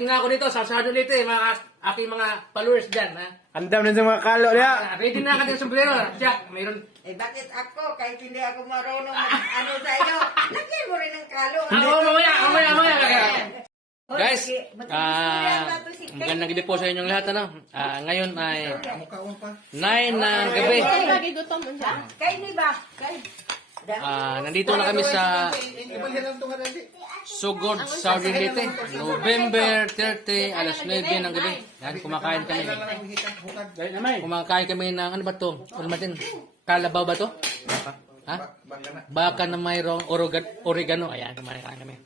Nga ako dito, sasado dito mga aking mga followers dyan, ha? Andam din sa mga kalo niya. Ready na ka din sombrero, Jack, mayroon. Bakit ako? Kahit hindi ako marunong ano sa iyo, lagyan mo rin ng kalo. Mamaya. Guys, magandang magandang gabi po sa inyong lahat, ano? Ngayon ay 9 ng gabi. Kay ni ba? Nandito na kami sa Sugod, Saudi Leyte. November 30, alas 9 ng gabi. Yan, kumakain kami. Kumakain kami ng, ano ba to? Ano ba din? Kalabaw ba to? Ha? Baka na mayroong oregano. Ayan, kumakain kami.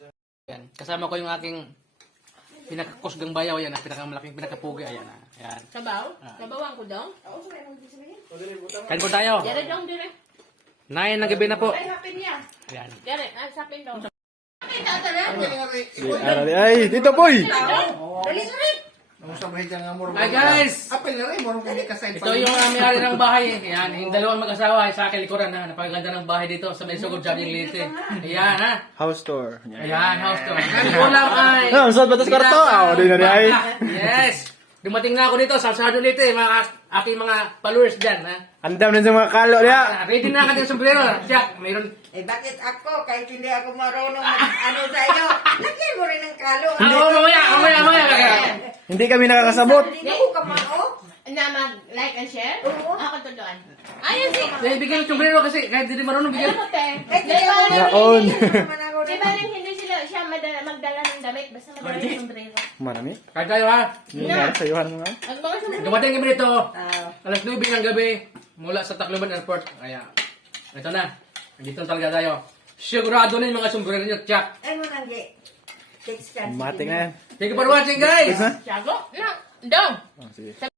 Ayan. Kasama ko yung aking pinakakusgang bayaw. Ayan, pinakamalaking pinakapugi. Ayan. Ayan. Sabaw? Sabawan ko daw? Kain po tayo. Dere dong, dire. 9 ng gabi na po. Ay, hapin niya. Ayan. Dere, sapin daw. Ay, dito boy! Hi guys! Apel na rin, morong hindi ka side Ito yung may-ari ng bahay. Ayan, yung dalawang mag-asawa sa akin likuran na napaganda ng bahay dito sa may Sugod, Saudi Leyte. Ayan ha. House tour. Ayan, house tour. Ulam ay... Ah, saan ba tas kwarto? Di na rin ay. Yes! Dumating na ako dito sa Sado Leyte, mga aking mga followers dyan, ha? Andam din sa mga kalo niya. Ready na ka din sombrero, Jack, mayroon. Bakit ako? Kahit hindi ako marunong ano sa iyo, lagyan mo rin ng kalo. Mamaya. Hindi kami nakakasabot. Hindi ko ka man, oh. Na mag-like and share? Oo. Ako to doon. Ayun si... Bigyan ng sombrero kasi kahit hindi marunong bigyan. Ano te? Kahit Di hindi ba ako lang- Yaon. naman ako Di ba lang hindi siya magdala ng damit? Basta magdala ng sombrero. Marami. Kahit tayo ha. Hindi na, sayuhan mo nga. Ang mga sombrero. Dumating kami dito, Ah, alas 9 ng gabi, mula sa Tacloban Airport. Ayan. Ito na. Nandito na talaga tayo. Sigurado na yung mga sombrero niyo, Jack. ay mo nang text ka. Mating na yan. Thank you for watching, guys! Ha? Tiago? No. Dong. Oh, sige.